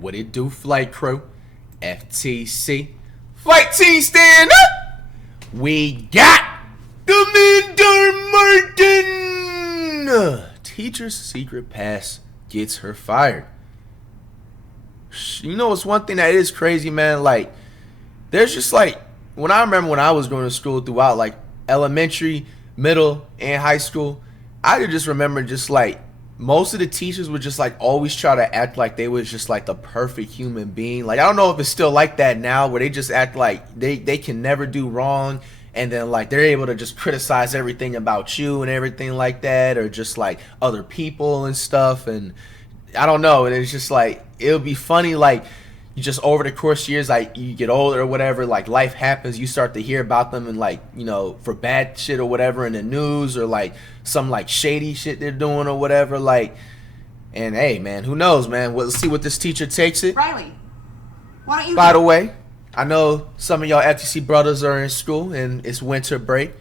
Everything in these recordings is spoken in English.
What it do, flight crew? FTC. Flight team, stand up! We got Commander Martin! Teacher's secret pass gets her fired. You know what's one thing that is crazy, man? Like, there's just like, when I remember when I was going to school throughout like elementary, middle, and high school, I could just remember just like most of the teachers would just like always try to act like they was just like the perfect human being. Like, I don't know if it's still like that now, where they just act like they can never do wrong, and then like they're able to just criticize everything about you and everything like that, or just like other people and stuff. And I don't know, and it's just like, it'll be funny, like, you just over the course of years, like you get older or whatever, like life happens, you start to hear about them, and like, you know, for bad shit or whatever in the news, or like some like shady shit they're doing or whatever, like. And hey, man, who knows, man? Let's see what this teacher takes it. Riley, why don't you? By the way, I know some of y'all FTC brothers are in school and it's winter break.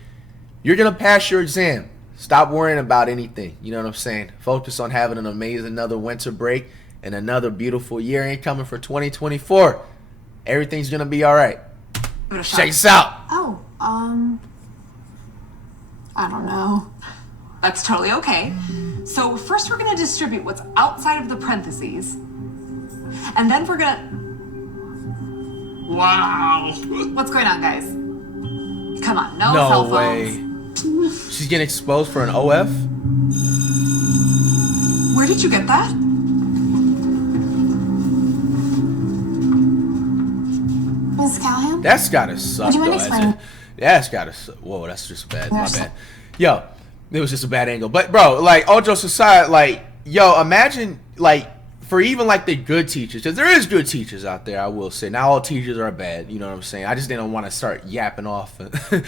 You're gonna pass your exam. Stop worrying about anything. You know what I'm saying? Focus on having an amazing another winter break and another beautiful year incoming for 2024. Everything's gonna be all right. Check us out. Oh, I don't know. That's totally okay. So first we're gonna distribute what's outside of the parentheses, and then we're gonna. Wow. What's going on, guys? Come on, no cell No phones. way. She's getting exposed for an OF? Where did you get that? Miss Callahan? That's gotta suck. Would you mind though, explaining? That's gotta suck. Whoa, that's just bad. My There's bad. Yo, it was just a bad angle. But bro, like, all jokes aside, like, yo, imagine like for even like the good teachers, because there is good teachers out there, I will say. Not all teachers are bad, you know what I'm saying? I just didn't want to start yapping off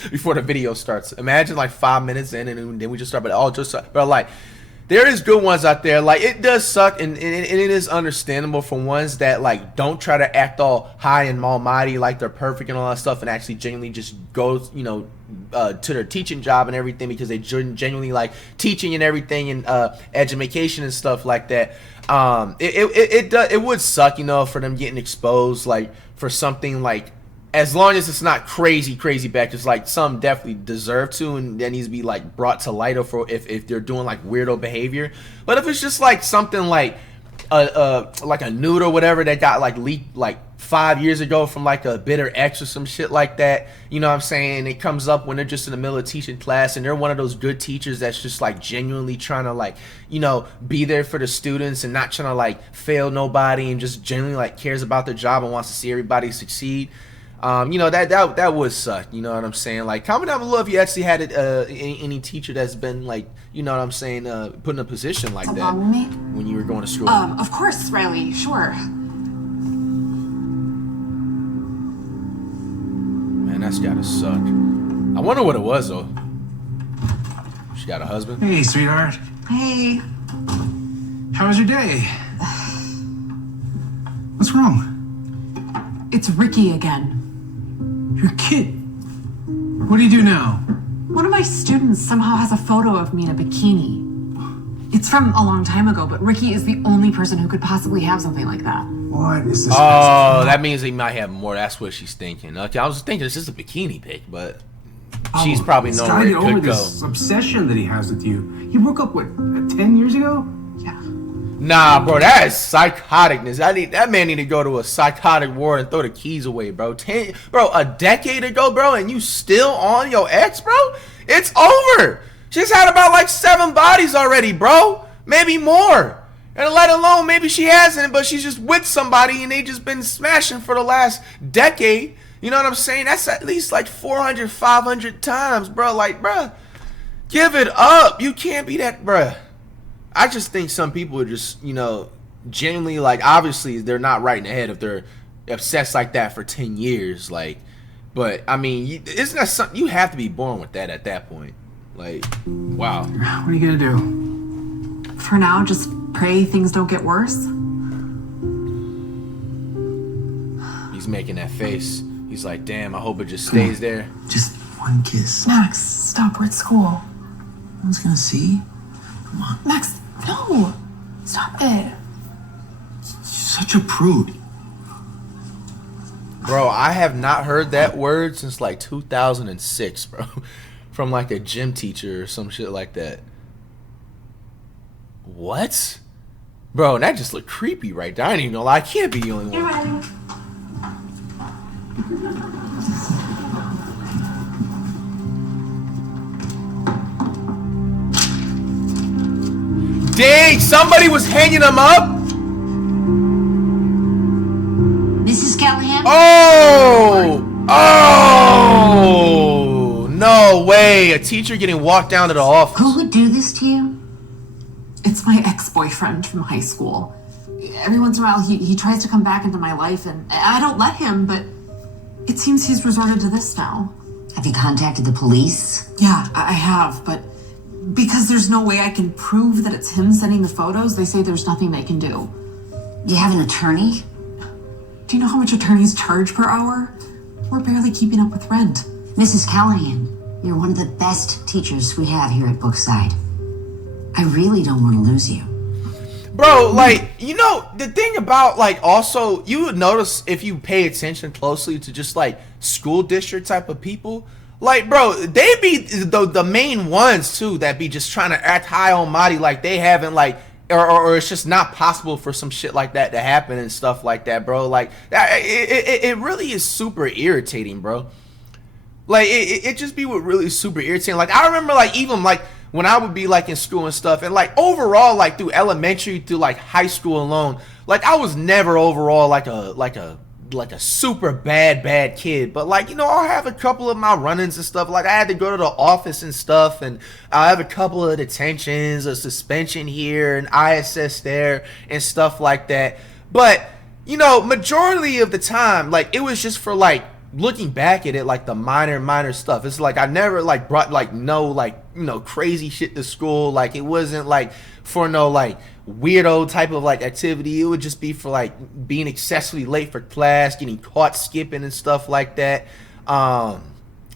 before the video starts. Imagine like 5 minutes in and then we just start, but all just, but like, there is good ones out there. Like, it does suck, and it is understandable for ones that like don't try to act all high and almighty like they're perfect and all that stuff, and actually genuinely just go, you know, to their teaching job and everything, because they genuinely like teaching and everything, and education and stuff like that. It would suck, you know, for them getting exposed like for something, like, as long as it's not crazy bad, because like some definitely deserve to, and that needs to be like brought to light for if they're doing like weirdo behavior. But if it's just like something like a nude or whatever that got like leaked like 5 years ago from like a bitter ex or some shit like that, you know what I'm saying? It comes up when they're just in the middle of teaching class, and they're one of those good teachers that's just like genuinely trying to like, you know, be there for the students and not trying to like fail nobody, and just genuinely like cares about their job and wants to see everybody succeed. You know, that would suck, you know what I'm saying? Like, comment down below if you actually had it, any teacher that's been like, you know what I'm saying, put in a position like that when you were going to school. Of course, Riley, sure. Man, that's gotta suck. I wonder what it was though. She got a husband? Hey, sweetheart. Hey. How was your day? What's wrong? It's Ricky again. Your kid. What do you do now? One of my students somehow has a photo of me in a bikini. It's from a long time ago, but Ricky is the only person who could possibly have something like that. What is this? Oh, that means he might have more. That's what she's thinking. Okay, I was thinking it's just a bikini pic, but she's probably knowing where it over could go. this obsession that he has with you. You broke up, what, 10 years ago? Yeah. Nah, bro, that is psychoticness. That man need to go to a psychotic ward and throw the keys away, bro. A decade ago, bro, and you still on your ex, bro? It's over. She's had about like 7 bodies already, bro. Maybe more. And let alone maybe she hasn't, but she's just with somebody and they just been smashing for the last decade. You know what I'm saying? That's at least like 400, 500 times, bro. Like, bro, give it up. You can't be that, bro. I just think some people are just, you know, genuinely, like, obviously they're not right in the head if they're obsessed like that for 10 years. Like, but I mean, isn't that something you have to be born with that at that point? Like, wow. What are you gonna do? For now, just pray things don't get worse. He's making that face. He's like, damn, I hope it just stays there. Just one kiss. Max, stop. We're at school. No one's gonna see. Come on. Max, no. Stop it. Just such a prude. Bro, I have not heard that word since like 2006, bro. From like a gym teacher or some shit like that. What? Bro, that just looked creepy right there. I ain't even gonna lie. I can't be the only one. Dang, somebody was hanging them up? Mrs. Callahan? Oh! Oh! No way. A teacher getting walked down to the office. Who would do this to you? It's my ex-boyfriend from high school. Every once in a while, he tries to come back into my life, and I don't let him, but it seems he's resorted to this now. Have you contacted the police? Yeah, I have, but because there's no way I can prove that it's him sending the photos, they say there's nothing they can do. Do you have an attorney? Do you know how much attorneys charge per hour? We're barely keeping up with rent. Mrs. Callahan, you're one of the best teachers we have here at Brookside. I really don't want to lose you. Bro, like, you know, the thing about, like, also, you would notice if you pay attention closely to just, like, school district type of people, like, bro, they be the main ones, too, that be just trying to act high on mighty, like, they haven't, like, or it's just not possible for some shit like that to happen and stuff like that, bro. Like, it really is super irritating, bro. Like, it just be what really super irritating. Like, I remember, like, even, like, when I would be, like, in school and stuff, and, like, overall, like, through elementary, through, like, high school alone, like, I was never overall, like a super bad kid. But, like, you know, I'll have a couple of my run-ins and stuff. Like, I had to go to the office and stuff, and I have a couple of detentions, a suspension here, an ISS there, and stuff like that. But, you know, majority of the time, like, it was just for, like, looking back at it, like, the minor stuff. It's like I never, like, brought, like, no, like, you know, crazy shit to school. Like, it wasn't, like, for no, like, weirdo type of, like, activity. It would just be for, like, being excessively late for class, getting caught skipping and stuff like that.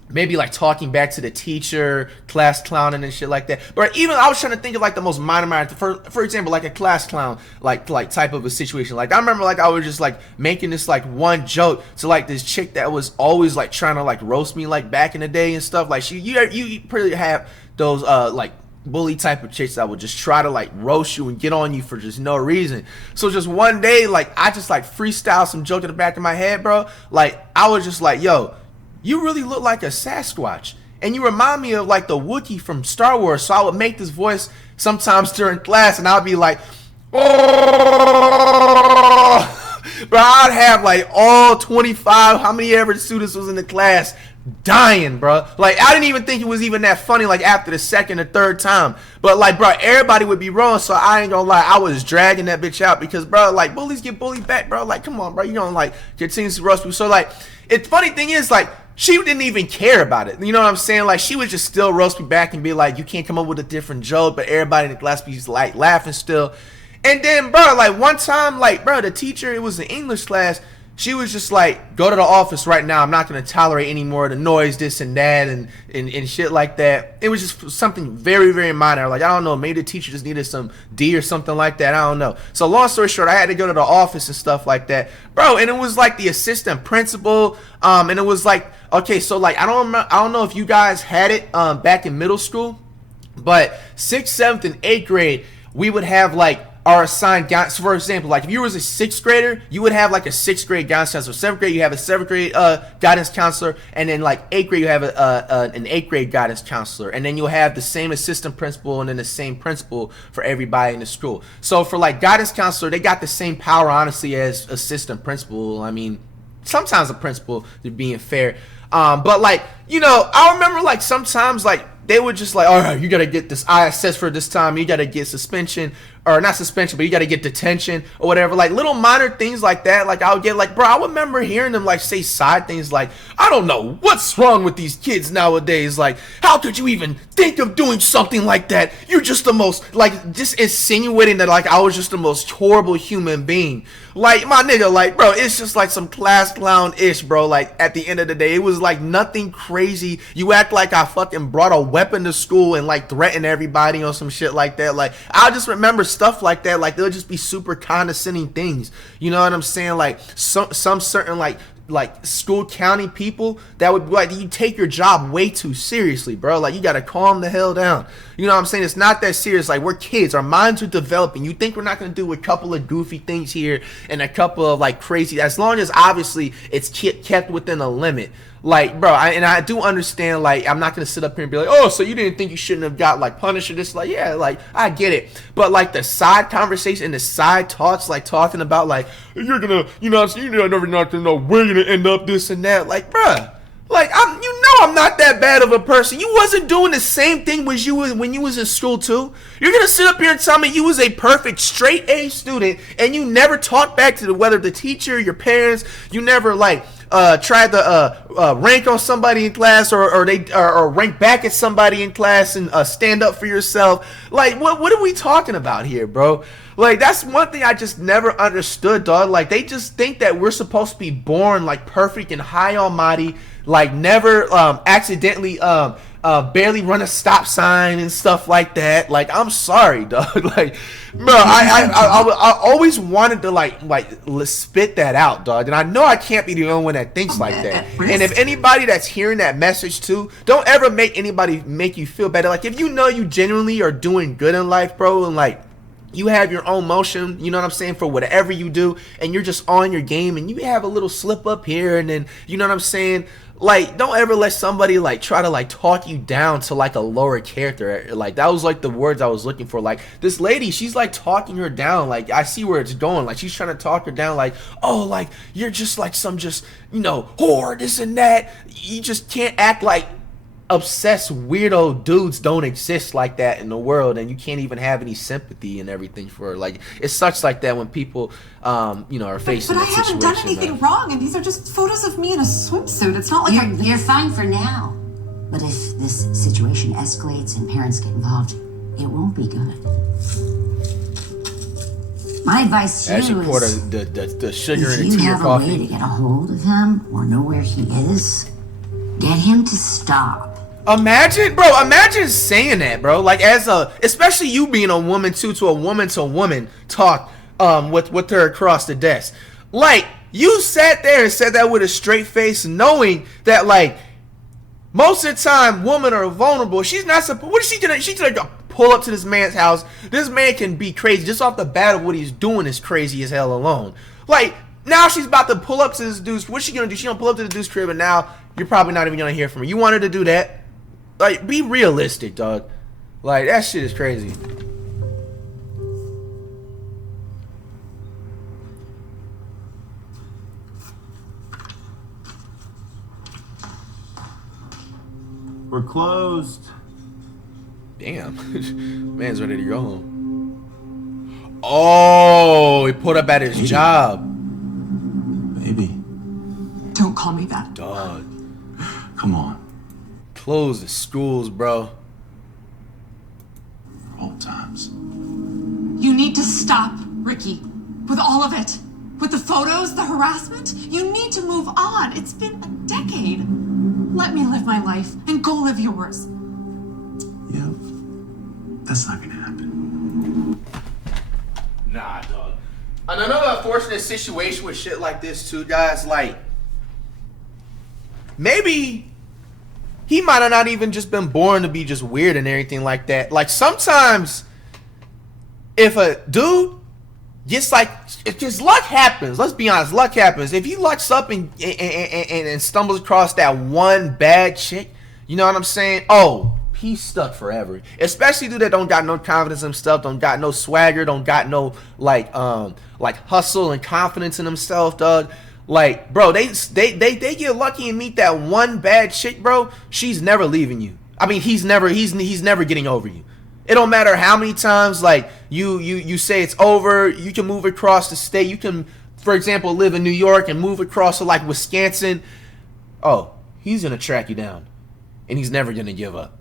Maybe, like, talking back to the teacher, class clowning and shit like that. But even I was trying to think of, like, the most minor, for example, like a class clown, like type of a situation. Like, I remember, like, I was just, like, making this, like, one joke to, like, this chick that was always, like, trying to, like, roast me, like, back in the day and stuff. Like, you pretty have those, like, bully type of chicks that would just try to, like, roast you and get on you for just no reason. So just one day, like, I just, like, freestyle some joke in the back of my head, bro. Like, I was just like, yo, you really look like a Sasquatch, and you remind me of, like, the Wookiee from Star Wars. So I would make this voice sometimes during class, and I'd be like, oh. Bro, I'd have, like, all 25, how many ever students was in the class, dying, bro. Like, I didn't even think it was even that funny, like, after the second or third time. But, like, bro, everybody would be wrong, so I ain't gonna lie, I was dragging that bitch out because, bro, like, bullies get bullied back, bro. Like, come on, bro, you don't, like, continue to roast me. So, like, it's funny thing is, like, she didn't even care about it. You know what I'm saying? Like, she would just still roast me back and be like, you can't come up with a different joke, but everybody in the class be, like, laughing still. And then, bro, like, one time, like, bro, the teacher, it was an English class, she was just like, go to the office right now. I'm not going to tolerate any more of the noise, this and that, and shit like that. It was just something very, very minor. Like, I don't know, maybe the teacher just needed some D or something like that. I don't know. So long story short, I had to go to the office and stuff like that. Bro, and it was like the assistant principal, and it was like, okay, so like, I don't know if you guys had it back in middle school, but 6th, 7th, and 8th grade, we would have like our assigned guidance. So for example, like if you was a 6th grader, you would have like a 6th grade guidance counselor. 7th grade, you have a 7th grade guidance counselor, and then like 8th grade, you have an 8th grade guidance counselor, and then you'll have the same assistant principal and then the same principal for everybody in the school. So for like guidance counselor, they got the same power honestly as assistant principal. I mean, sometimes a principal, they're being fair. But like, you know, I remember like sometimes like they would just like, all right, you got to get this ISS for this time. You got to get suspension, or not suspension, but you got to get detention or whatever. Like little minor things like that. Like I would get like, bro, I remember hearing them like say side things like, I don't know what's wrong with these kids nowadays. Like, how could you even think of doing something like that? You're just the most, like, just insinuating that like I was just the most horrible human being. Like, my nigga, like, bro, it's just like some class clown-ish, bro. Like, at the end of the day, it was like nothing crazy. You act like I fucking brought a weapon to school and like threatened everybody or some shit like that. Like, I just remember stuff like that, like they'll just be super condescending things. You know what I'm saying? Like some certain like school county people that would be like, you take your job way too seriously, bro. Like, you gotta calm the hell down. You know what I'm saying? It's not that serious. Like, we're kids, our minds are developing. You think we're not gonna do a couple of goofy things here and a couple of like crazy, as long as obviously it's kept within a limit. Like, bro, I do understand, like, I'm not gonna sit up here and be like, oh, so you didn't think you shouldn't have got like punished or this. Like, yeah, like, I get it, but like the side conversation and the side talks, like talking about like, you're gonna, you know, you're never not gonna know where you're gonna end up, this and that. Like, bruh, like, I'm not that bad of a person. You wasn't doing the same thing when you was in school too. You're gonna sit up here and tell me you was a perfect straight A student and you never talked back to whether the teacher, your parents, you never like tried to rank on somebody in class or rank back at somebody in class and stand up for yourself. Like, what are we talking about here, bro? Like, that's one thing I just never understood, dog. Like, they just think that we're supposed to be born like perfect and high almighty, like never accidentally barely run a stop sign and stuff like that. Like, I'm sorry, dog. Like, bro, I always wanted to like spit that out, dog. And I know I can't be the only one that thinks like that. And if anybody that's hearing that message too, don't ever make anybody make you feel better. Like, if you know you genuinely are doing good in life, bro, and like you have your own motion, you know what I'm saying, for whatever you do, and you're just on your game and you have a little slip up here and then, you know what I'm saying, like, don't ever let somebody like try to like talk you down to like a lower character. Like, that was like the words I was looking for. Like, this lady, she's like talking her down. Like, I see where it's going. Like, she's trying to talk her down, like, oh, like, you're just like some just, you know, whore, this and that. You just can't act like obsessed weirdo dudes don't exist like that in the world, and you can't even have any sympathy and everything for, like, it sucks like that when people you know, are facing that situation. But I haven't done anything wrong, and these are just photos of me in a swimsuit. It's not like you're fine for now, but if this situation escalates and parents get involved, it won't be good. My advice to you is, the sugar if in you the tea or have a way coffee. to get a hold of him or know where he is, get him to stop. Imagine saying that, bro. Like, especially you being a woman too, to a woman talk with her across the desk. Like, you sat there and said that with a straight face, knowing that, like, most of the time women are vulnerable. She's not supposed. What is she gonna? She's gonna pull up to this man's house. This man can be crazy just off the bat of what he's doing is crazy as hell alone. Like, now she's about to pull up to this dude's. What's she gonna do? She's gonna pull up to the dude's crib, and now you're probably not even gonna hear from her. You want her to do that? Like, be realistic, dog. Like, that shit is crazy. We're closed. Damn. Man's ready to go home. Oh, he put up at his job. Baby. Don't call me that. Dog. Come on. Close the schools, bro. Old times. You need to stop, Ricky, with all of it. With the photos, the harassment. You need to move on. It's been a decade. Let me live my life and go live yours. Yeah. That's not gonna happen. Nah, dog. And another unfortunate situation with shit like this too, guys, like, maybe he might have not even just been born to be just weird and everything like that. Like, sometimes if a dude gets like, if his luck happens, let's be honest, luck happens. If he lucks up and stumbles across that one bad chick, you know what I'm saying? Oh, he's stuck forever. Especially dude that don't got no confidence in himself, don't got no swagger, don't got no like hustle and confidence in himself, dog. Like, bro, they get lucky and meet that one bad chick, bro. She's never leaving you. I mean, he's never getting over you. It don't matter how many times like you say it's over. You can move across the state. You can, for example, live in New York and move across to like Wisconsin. Oh, he's gonna track you down, and he's never gonna give up.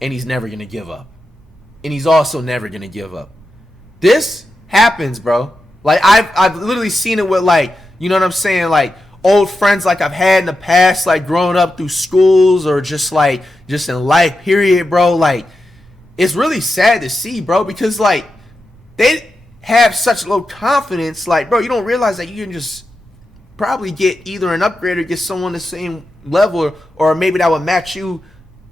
And he's never gonna give up. And he's also never gonna give up. This happens, bro. Like, I've literally seen it with, like, you know what I'm saying, like old friends like I've had in the past, like growing up through schools or just in life, period, bro. Like, it's really sad to see, bro, because like they have such low confidence. Like, bro, you don't realize that you can just probably get either an upgrade or get someone the same level, or maybe that would match you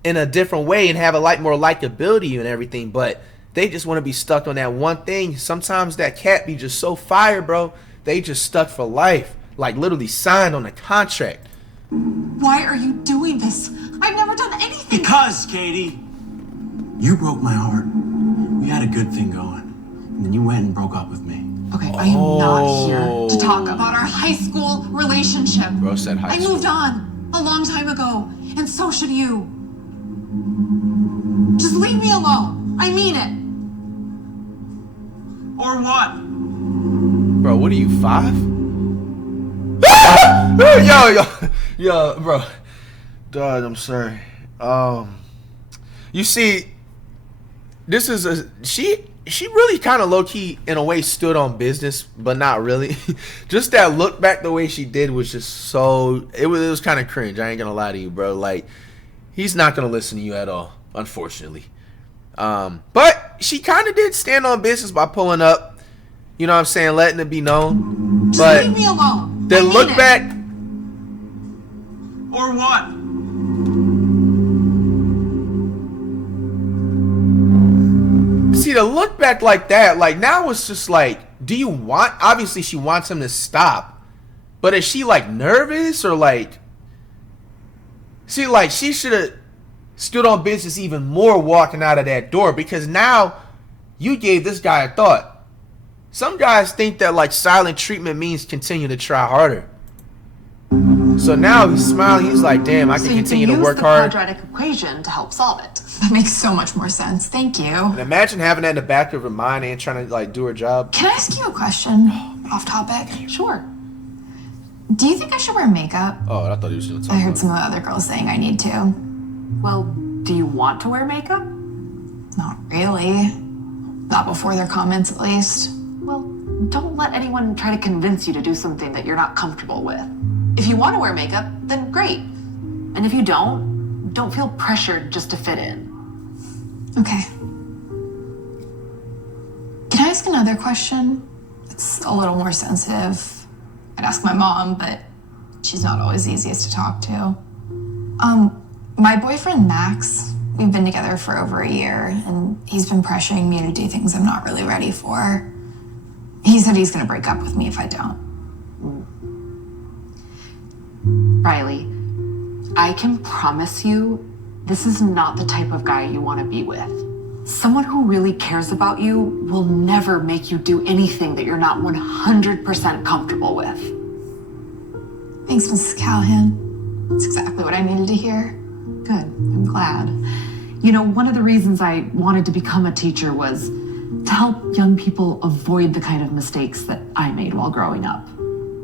in a different way and have a more likability and everything. But they just want to be stuck on that one thing. Sometimes that cat be just so fire, bro. They just stuck for life, like literally signed on a contract. Why are you doing this? I've never done anything. Because, Katie, you broke my heart. We had a good thing going, and then you went and broke up with me. Okay, I am not here to talk about our high school relationship. Bro said high school. I moved on a long time ago, and so should you. Just leave me alone. I mean it. Or what? Bro, what are you, 5? yo, bro. Dog, I'm sorry. You see, this is she really kind of low-key in a way stood on business, but not really. Just that look back the way she did was just so, it was kind of cringe. I ain't gonna lie to you, bro. Like, he's not gonna listen to you at all, unfortunately. But she kind of did stand on business by pulling up, you know what I'm saying, letting it be known. Just But leave me alone. the I mean look it. back, Or what? see, the look back like that, like now it's just like, do you want, obviously she wants him to stop, but is she like nervous or like, see, like she should have stood on business even more walking out of that door, because now you gave this guy a thought. Some guys think that like silent treatment means continue to try harder. So now he's smiling, he's like, damn, I can continue to work hard. Quadratic equation to help solve it. That makes so much more sense. Thank you. And imagine having that in the back of her mind and trying to like do her job. Can I ask you a question? Off topic. Sure. Do you think I should wear makeup? Oh, I thought he was going to talk I heard about some of the other girls saying I need to. Well, do you want to wear makeup? Not really. Not before their comments, at least. Well, don't let anyone try to convince you to do something that you're not comfortable with. If you want to wear makeup, then great. And if you don't feel pressured just to fit in. Okay. Can I ask another question? It's a little more sensitive. I'd ask my mom, but she's not always easiest to talk to. My boyfriend Max, we've been together for over a year, and he's been pressuring me to do things I'm not really ready for. He said he's gonna break up with me if I don't. Riley, I can promise you this is not the type of guy you want to be with. Someone who really cares about you will never make you do anything that you're not 100% comfortable with. Thanks, Mrs. Callahan. That's exactly what I needed to hear. Good, I'm glad. You know, one of the reasons I wanted to become a teacher was to help young people avoid the kind of mistakes that I made while growing up.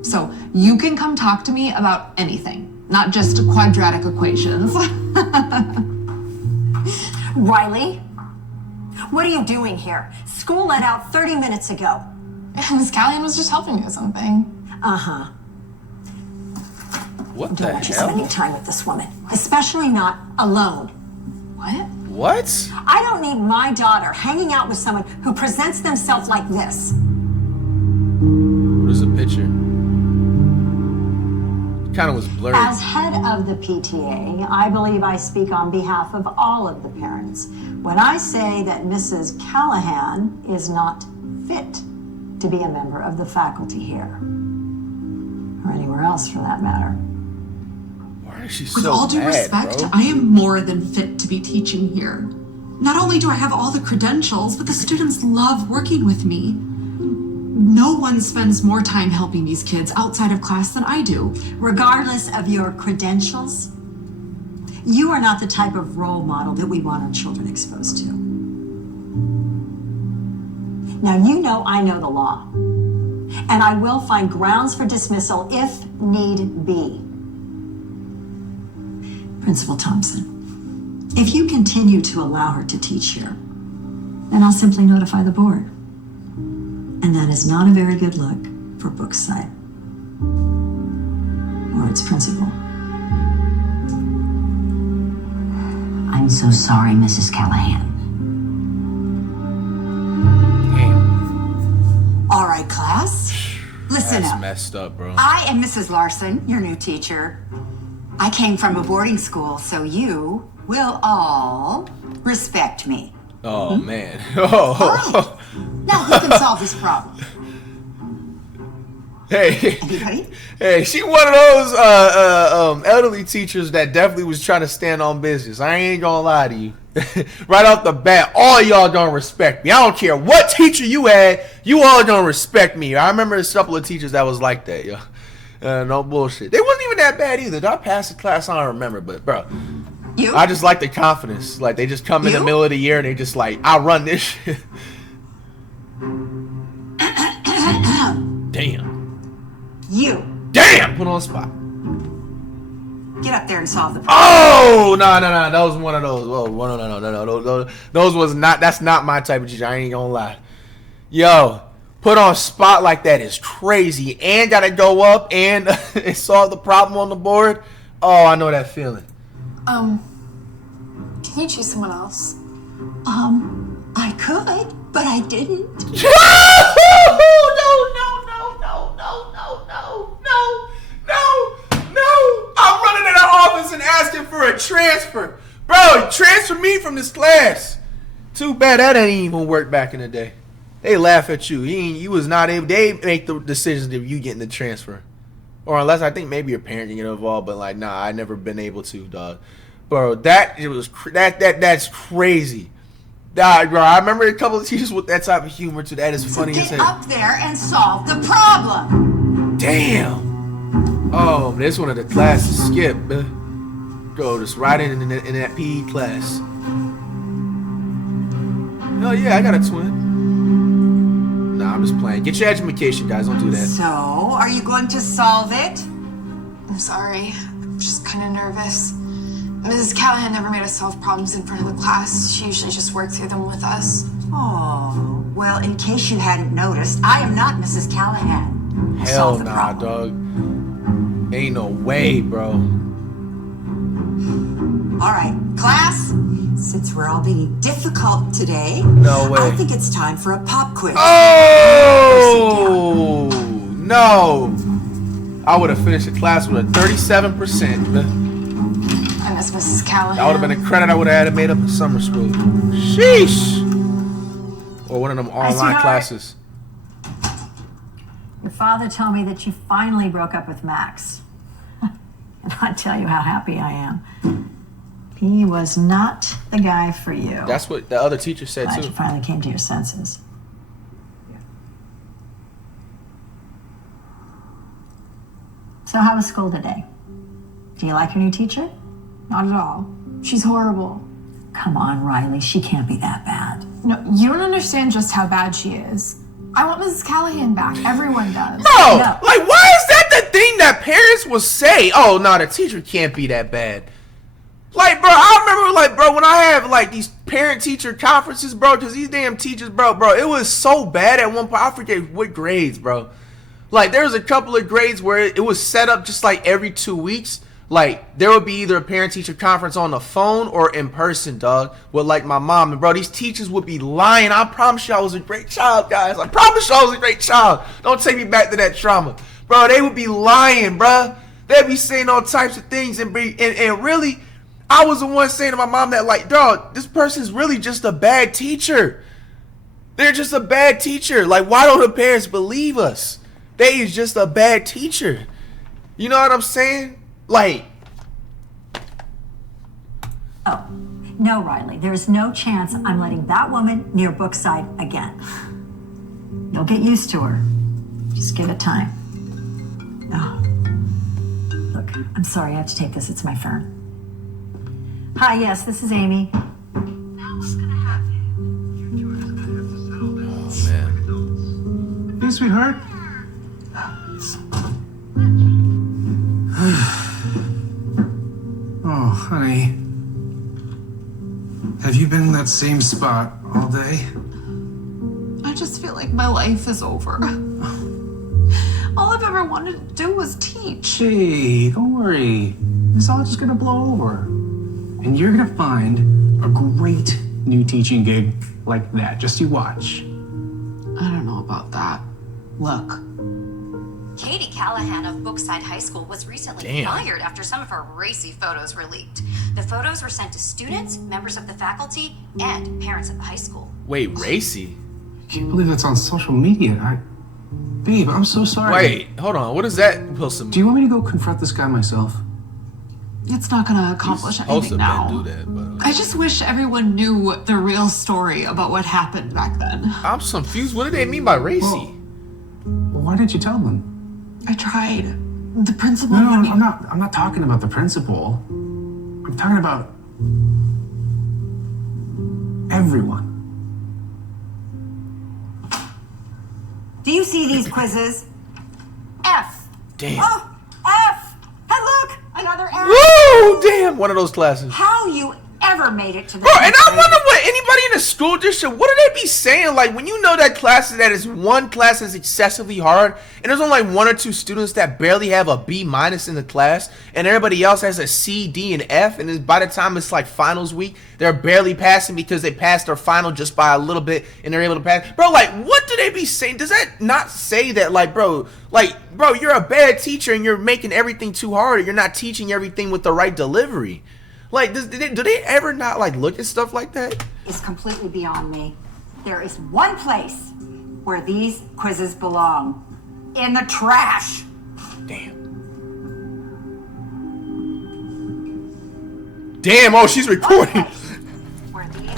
So you can come talk to me about anything, not just quadratic equations. Riley, what are you doing here? School let out 30 minutes ago. Miss Callahan was just helping me with something. Uh-huh. What Don't the want you hell? spending time with this woman, especially not alone. What? What? I don't need my daughter hanging out with someone who presents themselves like this. What is the picture? Kind of was blurry. As head of the PTA, I believe I speak on behalf of all of the parents when I say that Mrs. Callahan is not fit to be a member of the faculty here, or anywhere else for that matter. Why is she With so all due mad, respect, bro? I am more than fit to be teaching here. Not only do I have all the credentials, but the students love working with me. No one spends more time helping these kids outside of class than I do. Regardless of your credentials, you are not the type of role model that we want our children exposed to. Now, you know I know the law, and I will find grounds for dismissal if need be. Principal Thompson, if you continue to allow her to teach here, then I'll simply notify the board. And that is not a very good look for Brookside or its principal. I'm so sorry, Mrs. Callahan. Damn. All right, class. Listen That's up. messed up, bro. I am Mrs. Larson, your new teacher. I came from a boarding school, so you will all respect me. Oh, man. All Oh. right. Now who can solve this problem? Hey. Anybody? Hey, she one of those elderly teachers that definitely was trying to stand on business. I ain't gonna lie to you. Right off the bat, all y'all don't respect me. I don't care what teacher you had, you all don't respect me. I remember a couple of teachers that was like that, yo. No bullshit. They wasn't even that bad either. Did I pass the class? I don't remember, but bro, You? I just like the confidence. Like they just come in the You? middle of the year and they just like, I run this shit. Damn. You. Damn. Put on the spot. Get up there and solve the problem. Oh no! That was one of those. Oh no! Those was not. That's not my type of teacher. I ain't gonna lie. Yo, put on spot like that is crazy, and gotta go up and solve the problem on the board. Oh, I know that feeling. Can you choose someone else? I could, but I didn't. No! I'm running to the office and asking for a transfer. Bro, transfer me from this class. Too bad that didn't even work back in the day. They laugh at you. You was not able. They make the decisions of you getting the transfer. Or unless I think maybe your parent can get involved, but like, nah, I never been able to, dog. Bro, that's crazy. Bro, I remember a couple of teachers with that type of humor too. That is funny So as get hell. up there and solve the problem. Damn. Oh, this one of the classes skip. Go just right in that PE class. Oh yeah, I got a twin. Nah, I'm just playing. Get your education, guys. Don't do that. So, are you going to solve it? I'm sorry. I'm just kind of nervous. Mrs. Callahan never made us solve problems in front of the class. She usually just worked through them with us. Oh, well, in case you hadn't noticed, I am not Mrs. Callahan. I Hell solved the nah, problem. dog. Ain't no way, bro. All right, class, since we're all being difficult today, No way. I think it's time for a pop quiz. Oh no! I would have finished the class with a 37%. I miss Mrs. Callahan. That would have been a credit I would have had made up in summer school. Sheesh! Or one of them online sweetheart. classes. Your father told me that you finally broke up with Max. And I'll tell you how happy I am. He was not the guy for you. That's what the other teacher said Glad too. you finally came to your senses. So how was school today? Do you like your new teacher? Not at all. She's horrible. Come on, Riley, she can't be that bad. No, you don't understand just how bad she is. I want Mrs. Callahan back. Everyone does. Bro, No. like, why is that the thing that parents will say? Oh, no, the teacher can't be that bad. Like, bro, I remember, like, bro, when I have, like, these parent-teacher conferences, bro, because these damn teachers, bro, it was so bad at one point. I forget what grades, bro. Like, there was a couple of grades where it was set up just, like, every 2 weeks. Like, there would be either a parent-teacher conference on the phone or in person, dog, with, like, my mom. And, bro, these teachers would be lying. I promise you I was a great child, guys. I promise you I was a great child. Don't take me back to that trauma. Bro, they would be lying, bro. They'd be saying all types of things. And really, I was the one saying to my mom that, like, dog, this person's really just a bad teacher. They're just a bad teacher. Like, why don't the parents believe us? They is just a bad teacher. You know what I'm saying? Like, Oh, no, Riley, there's no chance I'm letting that woman near Brookside again. You'll get used to her. Just give it time. Oh. Look, I'm sorry, I have to take this. It's my phone. Hi, yes, this is Amy. oh man. Hey, sweetheart. Oh, honey. Have you been in that same spot all day? I just feel like my life is over. All I've ever wanted to do was teach. Hey, don't worry. It's all just gonna blow over. And you're gonna find a great new teaching gig like that. Just you watch. I don't know about that. Look. Katie Callahan of Brookside High School was recently fired after some of her racy photos were leaked. The photos were sent to students, members of the faculty, and parents at the high school. Wait, racy? I can't believe that's on social media. Babe, I'm so sorry. Wait, hold on. What is that, Wilson? Do you want me to go confront this guy myself? It's not gonna accomplish anything now. Do that, but... I just wish everyone knew the real story about what happened back then. I'm confused. What do they mean by racy? Well, why didn't you tell them? I tried. The principal. No, I'm not talking about the principal. I'm talking about everyone. Do you see these quizzes? F. Damn. Oh, F. Hey, look, another F. Woo! Damn, one of those classes. How you ever made it to the Bro, and I wonder what anybody in the school district, what do they be saying? Like, when you know that one class is excessively hard, and there's only like 1 or 2 students that barely have a B- in the class, and everybody else has a C, D, and F, and then by the time it's like finals week, they're barely passing because they passed their final just by a little bit, and they're able to pass. Bro, like, what do they be saying? Does that not say that, like, bro, you're a bad teacher, and you're making everything too hard, or you're not teaching everything with the right delivery? Like, do they ever not, like, look at stuff like that? It's completely beyond me. There is one place where these quizzes belong. In the trash. Damn, oh, she's recording. Where these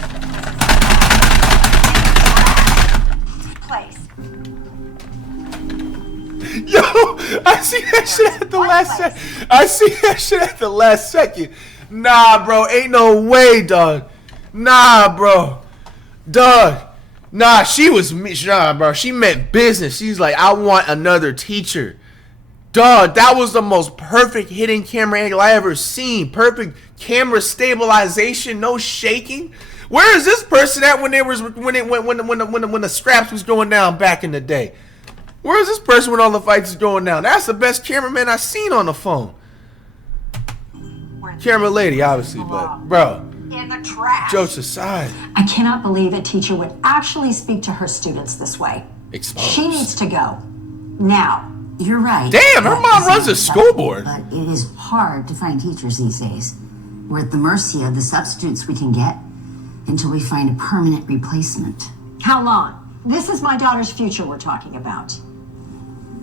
place. Yo, I see that shit at the last second. Nah, bro, ain't no way, dog. Nah, bro. Dog. Nah, bro. She meant business. She's like, I want another teacher. Dog, that was the most perfect hidden camera angle I ever seen. Perfect camera stabilization, no shaking. Where is this person at when the scraps was going down back in the day? Where is this person when all the fights is going down? That's the best cameraman I seen on the phone. Camera lady, obviously, but bro, in the trash. jokes aside, I cannot believe a teacher would actually speak to her students this way. exposed. She needs to go. Now. You're right. Damn, her mom runs a school board. But it is hard to find teachers these days. We're at the mercy of the substitutes we can get until we find a permanent replacement. How long? This is my daughter's future we're talking about.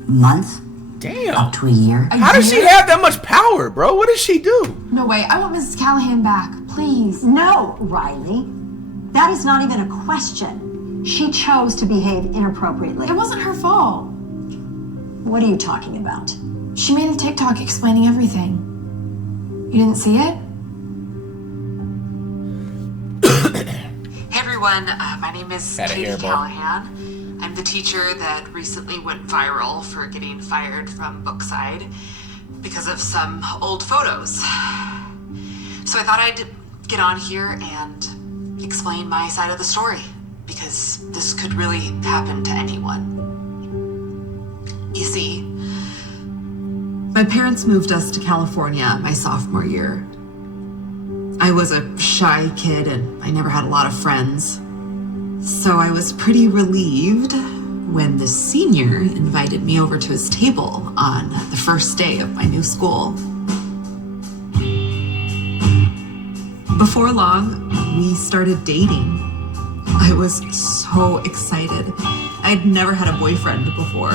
Month? Damn. Up to a year. How does she have that much power, bro? What does she do? No way. I want Mrs. Callahan back. Please. No, Riley. That is not even a question. She chose to behave inappropriately. It wasn't her fault. What are you talking about? She made a TikTok explaining everything. You didn't see it? Hey everyone, my name is Had a Katie hairball. Callahan. I'm the teacher that recently went viral for getting fired from Brookside because of some old photos. So I thought I'd get on here and explain my side of the story, because this could really happen to anyone. You see, my parents moved us to California my sophomore year. I was a shy kid and I never had a lot of friends. So I was pretty relieved when the senior invited me over to his table on the first day of my new school. Before long, we started dating. I was so excited. I'd never had a boyfriend before,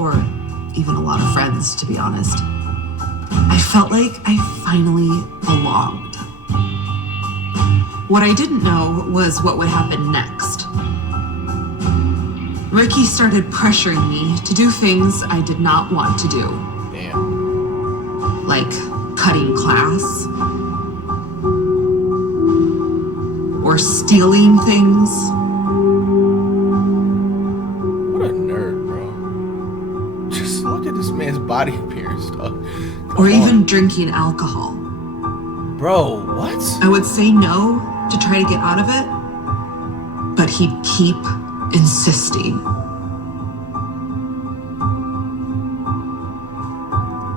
or even a lot of friends, to be honest. I felt like I finally belonged. What I didn't know was what would happen next. Ricky started pressuring me to do things I did not want to do. Damn. Like cutting class, or stealing things. What a nerd, bro. Just look at this man's body appearance, dog. Or even drinking alcohol. Bro, what? I would say no to try to get out of it, but he'd keep insisting.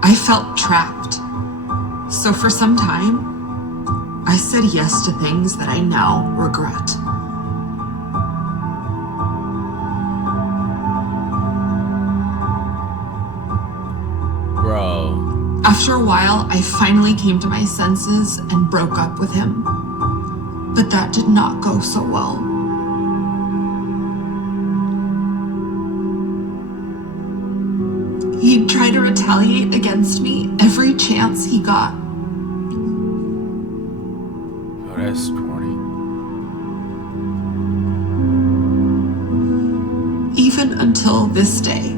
I felt trapped. So for some time, I said yes to things that I now regret. After a while, I finally came to my senses and broke up with him. But that did not go so well. He'd try to retaliate against me every chance he got. Oh, that's corny. Even until this day.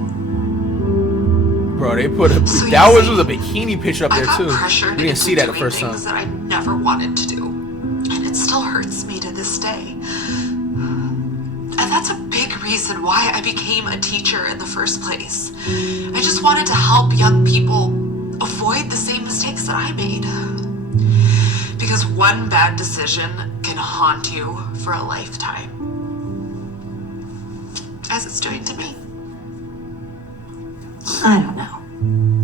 Bro, they put a So that you was see, a bikini picture up I there got too. pressured We didn't see that the into first doing time. things that I never wanted to do. And it still hurts me to this day. And that's a big reason why I became a teacher in the first place. I just wanted to help young people avoid the same mistakes that I made. Because one bad decision can haunt you for a lifetime. As it's doing to me. I don't know.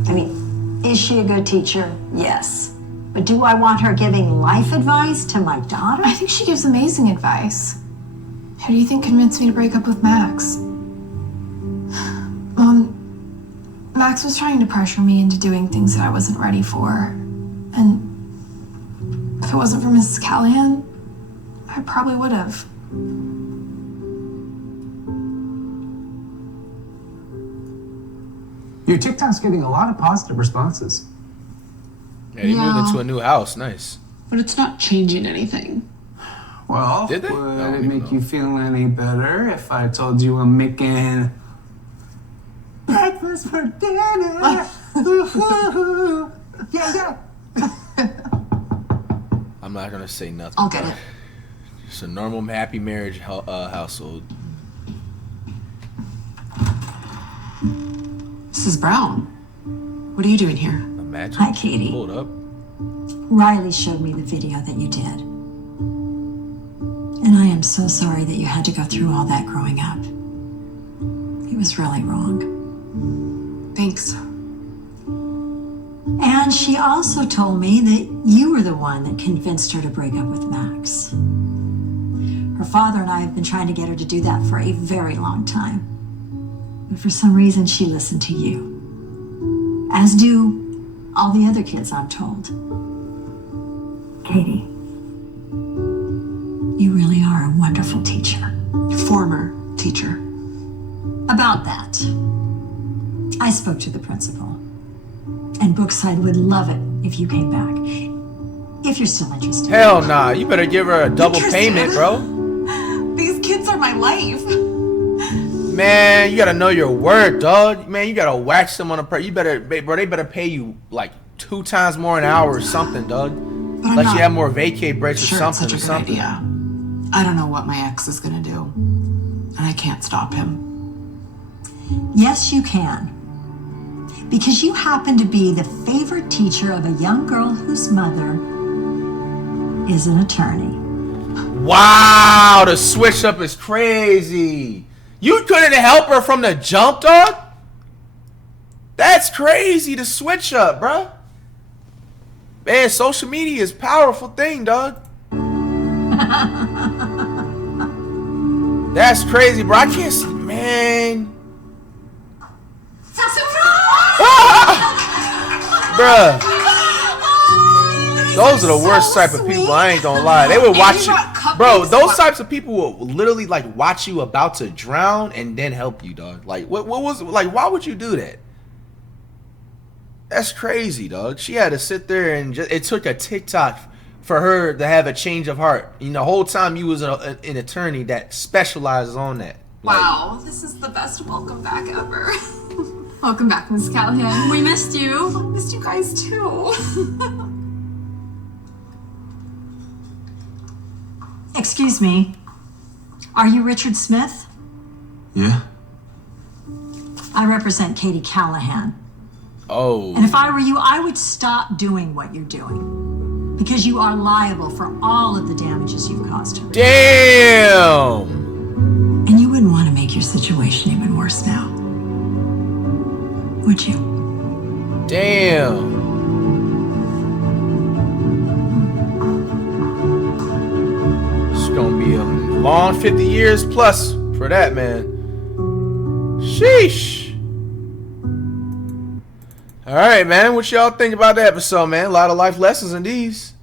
I mean, is she a good teacher? Yes. But do I want her giving life advice to my daughter? I think she gives amazing advice. Who do you think convinced me to break up with Max? Mom, Max was trying to pressure me into doing things that I wasn't ready for. And if it wasn't for Mrs. Callahan, I probably would have. Your TikTok's getting a lot of positive responses. Yeah, they moved into a new house. Nice. But it's not changing anything. Well, Did they? would I don't it even make know. you feel any better if I told you I'm making breakfast for dinner? Yeah. I'm not gonna say nothing. I'll get it. It's a normal, happy marriage household. Mrs. Brown, what are you doing here? Imagine. Hi, Katie. Hold up. Riley showed me the video that you did. And I am so sorry that you had to go through all that growing up. It was really wrong. Thanks. And she also told me that you were the one that convinced her to break up with Max. Her father and I have been trying to get her to do that for a very long time. But for some reason, she listened to you. As do all the other kids, I'm told. Katie, you really are a wonderful teacher. Former teacher. About that, I spoke to the principal. And Brookside would love it if you came back. If you're still interested. Hell nah. You better give her a double Interested? payment, bro. These kids are my life. Man, you gotta know your worth, dog. Man, you gotta wax them on a you better, bro. They better pay you like 2 times more an hour or something, dog. But I'm Like not you have more vacay breaks or sure something. it's such a good idea. I don't know what my ex is gonna do. And I can't stop him. Yes, you can. Because you happen to be the favorite teacher of a young girl whose mother is an attorney. Wow, the switch up is crazy. You couldn't help her from the jump, dog? That's crazy, the switch up, bruh. Man, social media is a powerful thing, dog. That's crazy, bro. I can't see, man. Bruh. Those are the worst type of people. I ain't gonna lie. They would watch you, bro. Those types of people will literally like watch you about to drown and then help you, dog. Like, what was like? Why would you do that? That's crazy, dog. She had to sit there and it took a TikTok for her to have a change of heart. You know, the whole time you was an attorney that specializes on that. Like, Wow, this is the best welcome back ever. Welcome back, Miss Callahan. We missed you. I missed you guys too. Excuse me. Are you Richard Smith? Yeah? I represent Katie Callahan. oh, And if I were you, I would stop doing what you're doing. Because you are liable for all of the damages you've caused her. damn. And you wouldn't want to make your situation even worse now. Would you? Damn. It's gonna be a long 50 years plus for that, man. Sheesh. All right, man. What y'all think about the episode, man? A lot of life lessons in these.